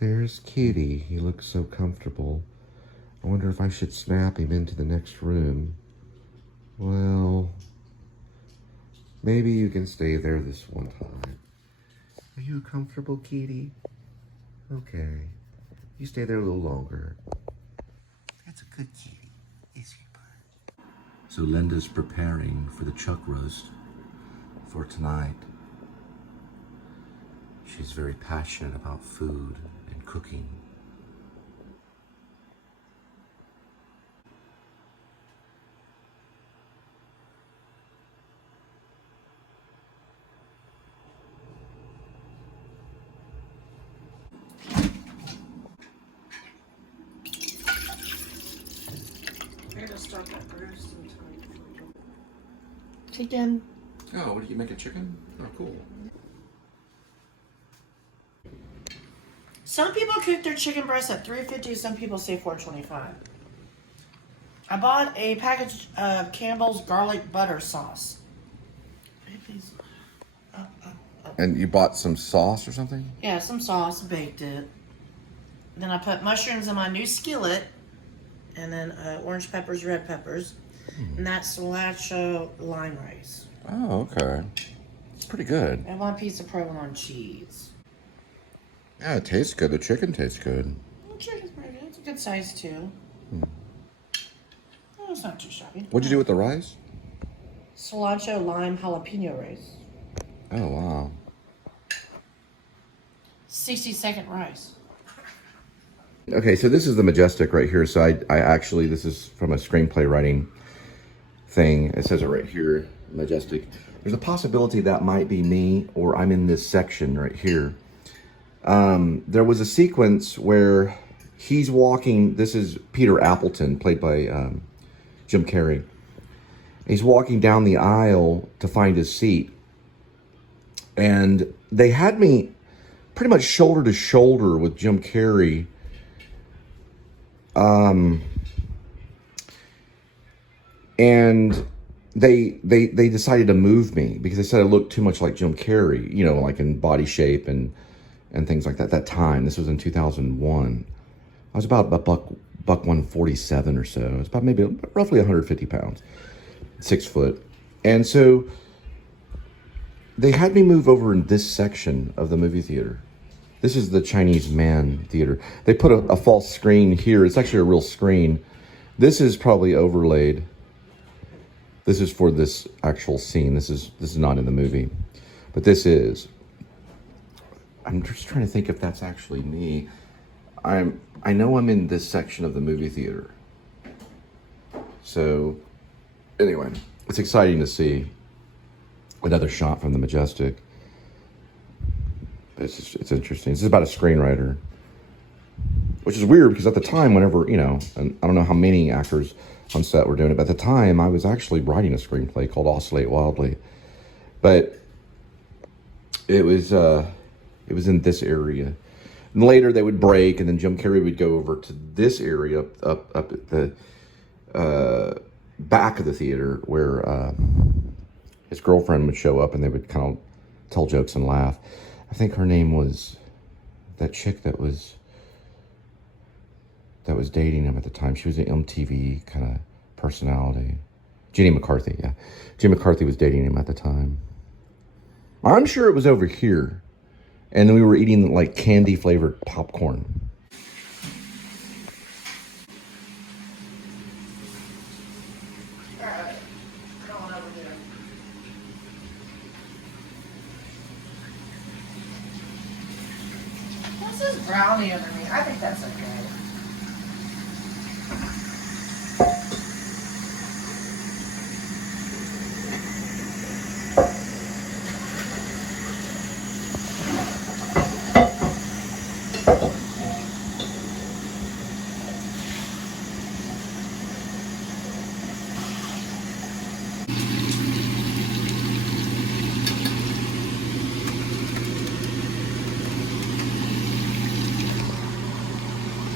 There's Kitty. He looks so comfortable. I wonder if I should snap him into the next room. Well, maybe you can stay there this one time. Are you comfortable, Kitty? Okay. You stay there a little longer. That's a good kitty. Is you, bud? So Linda's preparing for the chuck roast for tonight. She's very passionate about food and cooking. Chicken. Oh, what did you make, a chicken? Oh, cool. Some people cook their chicken breast at $3.50. Some people say $4.25. I bought a package of Campbell's garlic butter sauce. And you bought some sauce or something? Yeah, some sauce, baked it. Then I put mushrooms in my new skillet, and then orange peppers, red peppers, and that's cilantro lime rice. Oh, okay. It's pretty good. And one piece of provolone cheese. Yeah, it tastes good. The chicken tastes good. The chicken's pretty good. It's a good size too. Oh, it's not too shabby. What'd you do with the rice? Cilantro lime jalapeno rice. Oh, wow. 60-second rice. Okay, so this is the Majestic right here. So I actually, this is from a screenplay writing thing. It says it right here, Majestic. There's a possibility that might be me, or I'm in this section right here. There was a sequence where he's walking. This is Peter Appleton, played by Jim Carrey. He's walking down the aisle to find his seat. And they had me pretty much shoulder to shoulder with Jim Carrey. And they decided to move me because they said I looked too much like Jim Carrey, you know, like in body shape and things like that. At that time, this was in 2001. I was about a buck 147 or so. It's about maybe roughly 150 pounds, 6 foot. And so they had me move over in this section of the movie theater. This is the Chinese Man Theater. They put a false screen here. It's actually a real screen. This is probably overlaid. This is for this actual scene. This is not in the movie, but this is. I'm just trying to think if that's actually me. I know I'm in this section of the movie theater. So anyway, it's exciting to see another shot from the Majestic. It's interesting. This is about a screenwriter, which is weird because at the time, whenever, you know, and I don't know how many actors on set were doing it, but at the time I was actually writing a screenplay called Oscillate Wildly, but it was in this area. And later they would break, and then Jim Carrey would go over to this area up at the back of the theater where his girlfriend would show up, and they would kind of tell jokes and laugh. I think her name was that chick that was dating him at the time. She was an MTV kind of personality. Jenny McCarthy, yeah. Jenny McCarthy was dating him at the time. I'm sure it was over here. And then we were eating like candy flavored popcorn. Alright, going over there. This is brownie under me. I think that's okay.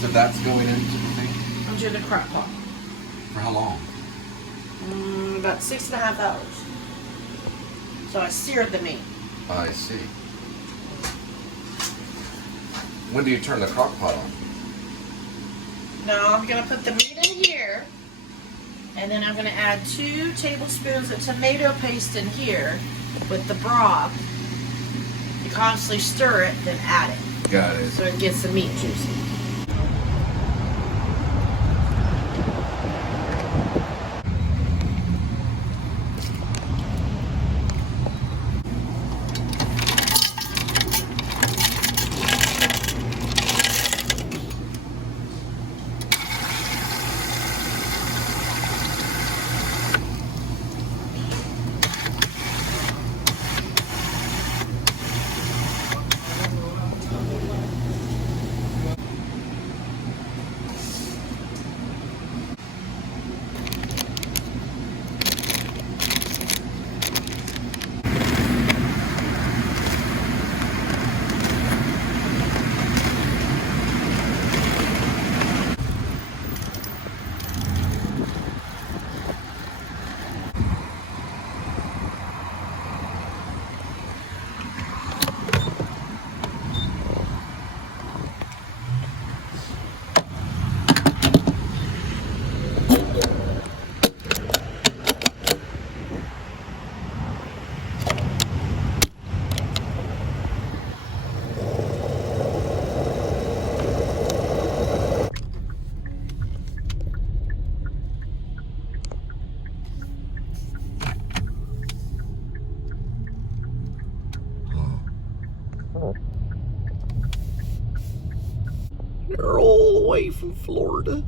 So that's going into the thing? I'm doing the crock pot. For how long? About 6.5 hours. So I seared the meat. I see. When do you turn the crock pot on? No, I'm going to put the meat in here. And then I'm going to add 2 tablespoons of tomato paste in here with the broth. You constantly stir it, then add it. Got it. So it gets the meat juicy. You're all the way from Florida.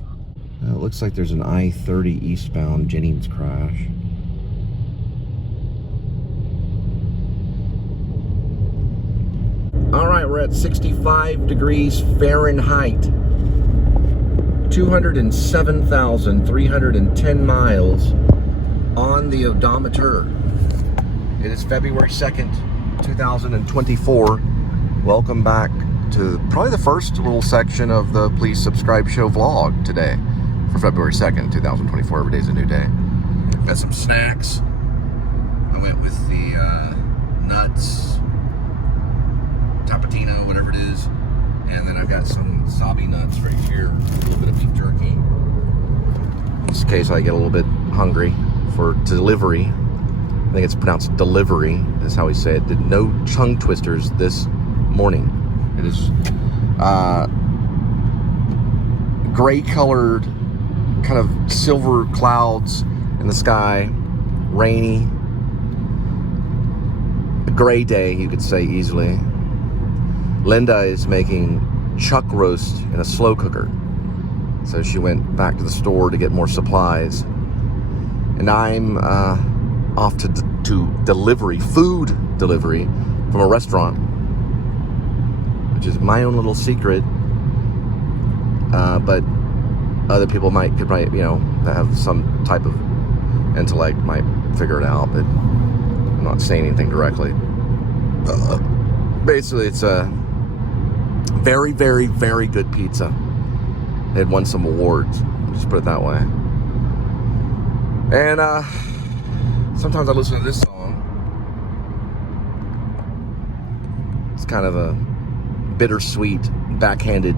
It looks like there's an I-30 eastbound Jennings crash. All right, we're at 65 degrees Fahrenheit. 207,310 miles on the odometer. It is February 2nd, 2024. Welcome back to probably the first little section of the Please Subscribe Show vlog today for February 2nd, 2024. Every day's a new day. Got some snacks. I went with the nuts, tapatino, whatever it is. And then I've got some sabi nuts right here. A little bit of beef jerky. In this case, I get a little bit hungry for delivery. I think it's pronounced delivery, is how we say it. Did no tongue twisters this morning. It is gray colored, kind of silver clouds in the sky, rainy, a gray day, you could say easily. Linda is making chuck roast in a slow cooker. So she went back to the store to get more supplies. And I'm off to delivery, food delivery from a restaurant, which is my own little secret. But other people could probably, that have some type of intellect might figure it out, but I'm not saying anything directly. Basically, it's a very, very, very good pizza. They had won some awards, just put it that way. And sometimes I listen to this song. It's kind of a bittersweet, backhanded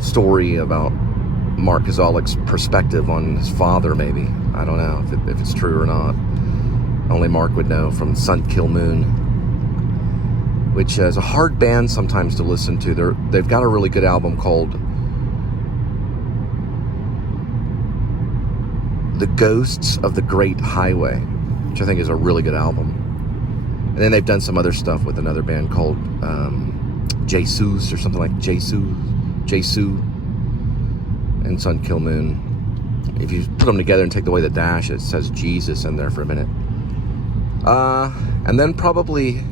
story about Mark Kazalik's perspective on his father, maybe. I don't know if it's true or not. Only Mark would know, from Sun Kill Moon, which is a hard band sometimes to listen to. They've got a really good album called The Ghosts of the Great Highway, which I think is a really good album. And then they've done some other stuff with another band called Jesus or something like Jesu and Sun Kill Moon. If you put them together and take away the dash, it says Jesus in there for a minute. And then probably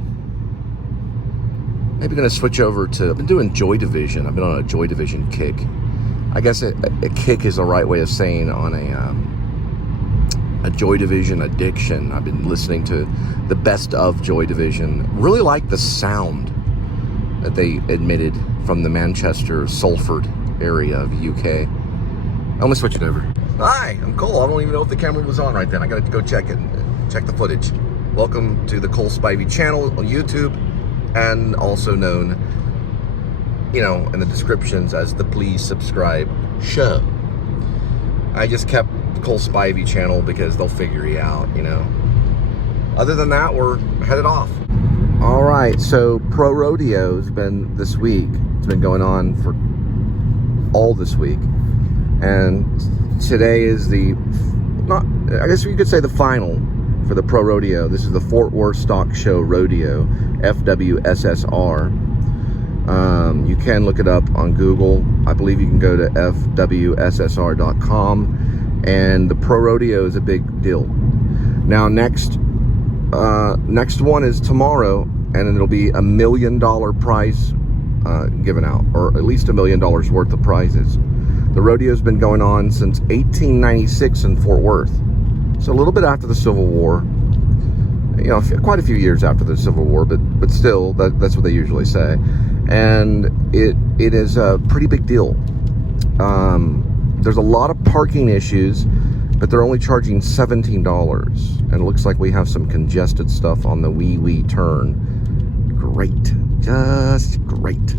maybe going to switch over to, I've been doing Joy Division. I've been on a Joy Division kick. I guess a kick is the right way of saying on a Joy Division addiction. I've been listening to the best of Joy Division. Really like the sound that they admitted from the Manchester, Salford area of the UK. I'm gonna switch it over. Hi, I'm Cole. I don't even know if the camera was on right then. I gotta go check it, check the footage. Welcome to the Cole Spivey channel on YouTube, and also known you know, in the descriptions as the Please Subscribe Show. I just kept Cole Spivey channel because they'll figure you out, you know. Other than that, we're headed off. All right, so Pro Rodeo's been this week. It's been going on for all this week. And today is I guess you could say the final for the Pro Rodeo. This is the Fort Worth Stock Show Rodeo, FWSSR. You can look it up on Google. I believe you can go to fwssr.com. And the Pro Rodeo is a big deal. Now, next one is tomorrow, and it'll be $1 million prize given out, or at least $1 million worth of prizes. The rodeo's been going on since 1896 in Fort Worth, so a little bit after the Civil War. You know, quite a few years after the Civil War, but still, that's what they usually say. And it is a pretty big deal. There's a lot of parking issues, but they're only charging $17. And it looks like we have some congested stuff on the wee turn. Great. Just great.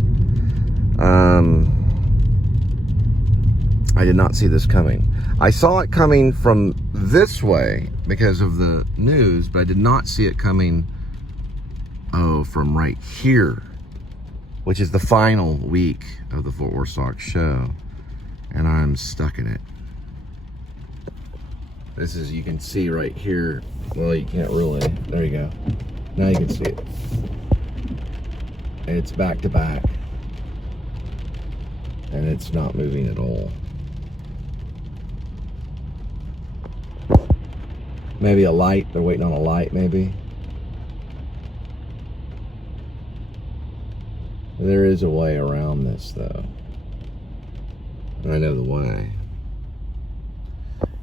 I did not see this coming. I saw it coming from this way because of the news, but I did not see it coming, from right here, which is the final week of the Fort Worth Stock Show. And I'm stuck in it. This is, you can see right here. Well, you can't really. There you go. Now you can see it. And it's back to back. And it's not moving at all. Maybe a light. They're waiting on a light, maybe. There is a way around this, though. And I know the way.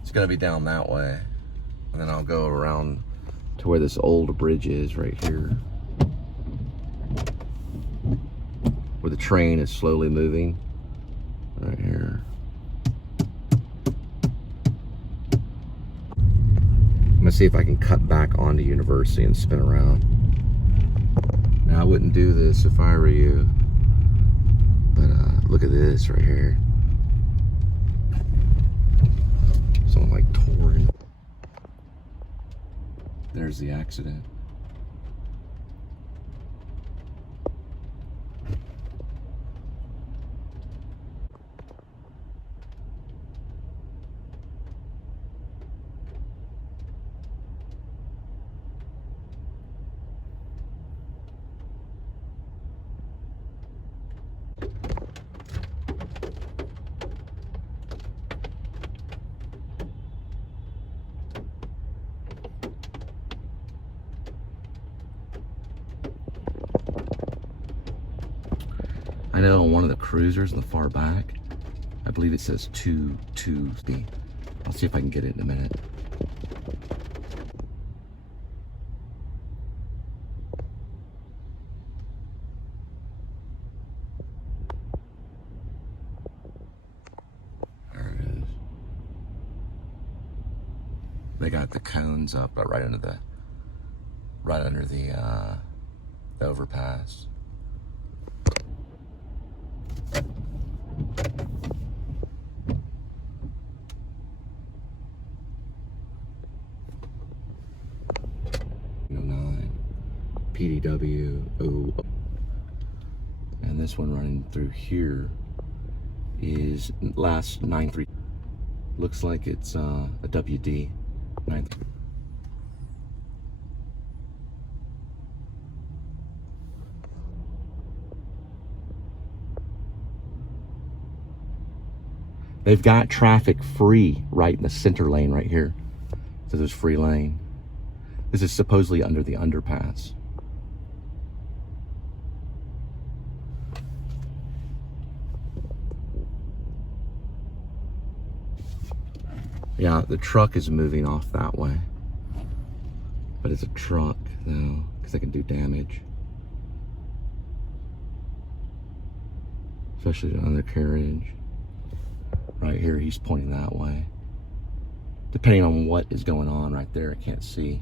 It's gonna be down that way. And then I'll go around to where this old bridge is right here. Where the train is slowly moving. Right here. I'm gonna see if I can cut back onto University and spin around. Now, I wouldn't do this if I were you. But look at this right here. Someone like tore it. There's the accident. I know on one of the cruisers in the far back, I believe it says 2B. I'll see if I can get it in a minute. There it is. They got the cones up right under the overpass. A.D.W.C. And this one running through here is last 9-3. Looks like it's a WD 9. They've got traffic free right in the center lane right here. So there's free lane. This is supposedly under the underpass. Yeah, the truck is moving off that way. But it's a truck, though, because they can do damage. Especially the undercarriage. Right here, he's pointing that way. Depending on what is going on right there, I can't see.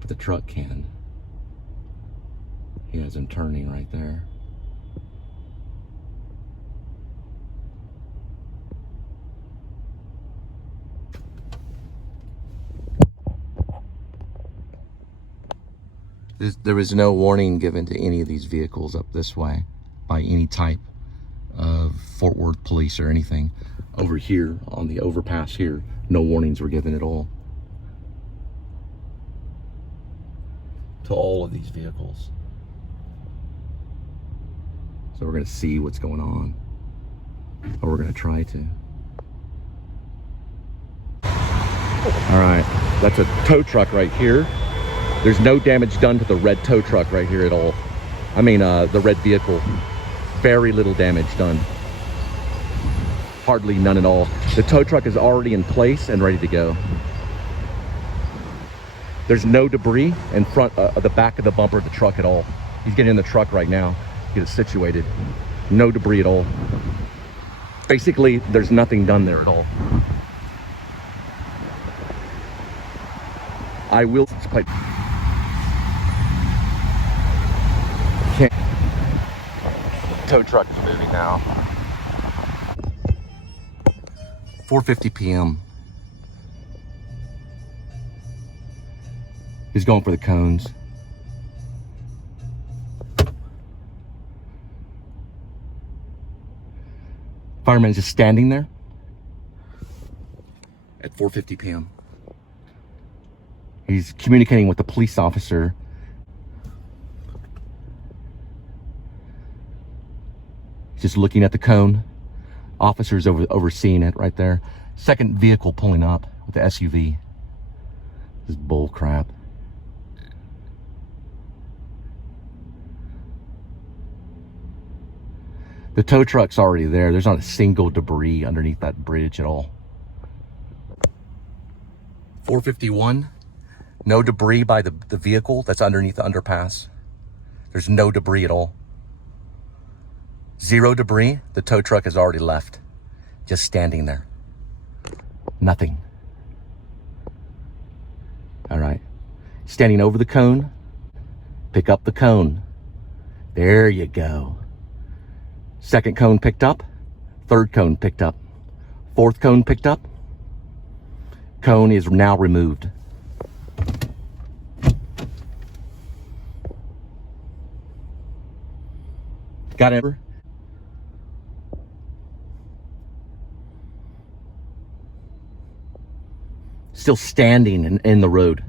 But the truck can. He has him turning right there. There was no warning given to any of these vehicles up this way by any type of Fort Worth police or anything. Over here, on the overpass here, no warnings were given at all to all of these vehicles. So we're gonna see what's going on, or we're gonna try to. All right, that's a tow truck right here. There's no damage done to the red tow truck right here at all. I mean, the red vehicle. Very little damage done. Hardly none at all. The tow truck is already in place and ready to go. There's no debris in front of the back of the bumper of the truck at all. He's getting in the truck right now, get it situated. No debris at all. Basically, there's nothing done there at all. I will play. Tow truck is moving now. 4:50 p.m. He's going for the cones. Fireman is just standing there at 4:50 p.m. He's communicating with the police officer. Just looking at the cone. Officers overseeing it right there. Second vehicle pulling up with the SUV. This is bull crap. The tow truck's already there. There's not a single debris underneath that bridge at all. 4:51. No debris by the vehicle that's underneath the underpass. There's no debris at all. Zero debris. The tow truck has already left. Just standing there. Nothing. All right. Standing over the cone. Pick up the cone. There you go. Second cone picked up. Third cone picked up. Fourth cone picked up. Cone is now removed. Got it? Still standing in the road.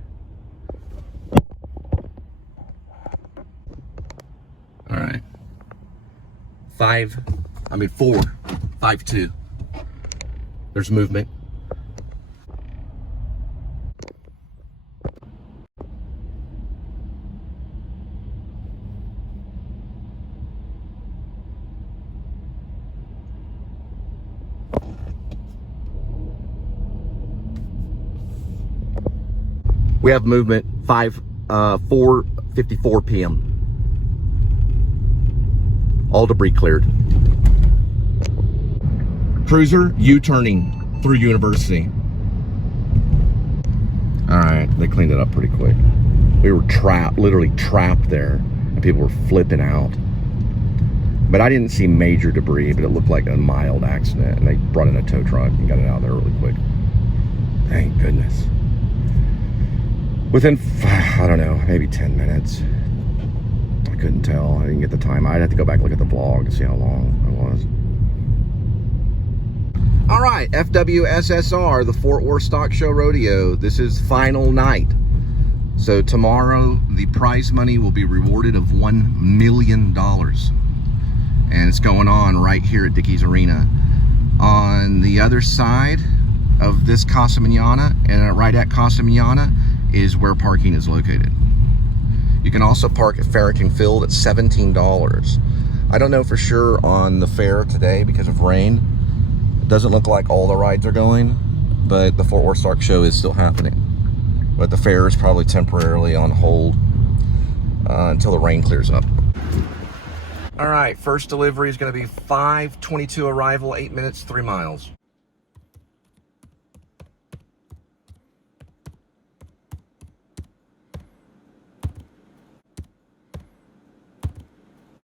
All right. 4:52. There's movement. We have movement 4:54 p.m. All debris cleared. Cruiser U-turning through University. All right, they cleaned it up pretty quick. We were trapped, literally trapped there, and people were flipping out. But I didn't see major debris, but it looked like a mild accident, and they brought in a tow truck and got it out of there really quick. Thank goodness. Within, I don't know, maybe 10 minutes. I couldn't tell. I didn't get the time. I'd have to go back and look at the vlog to see how long it was. All right, FWSSR, the Fort Worth Stock Show Rodeo. This is final night. So tomorrow, the prize money will be rewarded of $1 million. And it's going on right here at Dickey's Arena. On the other side of this Casa Manana, and right at Casa Manana, is where parking is located. You can also park at Farrakhan Field at $17. I don't know for sure on the fair today because of rain. It doesn't look like all the rides are going, but the Fort Worth Stock Show is still happening. But the fair is probably temporarily on hold until the rain clears up. All right, first delivery is going to be 5:22 arrival, 8 minutes, 3 miles.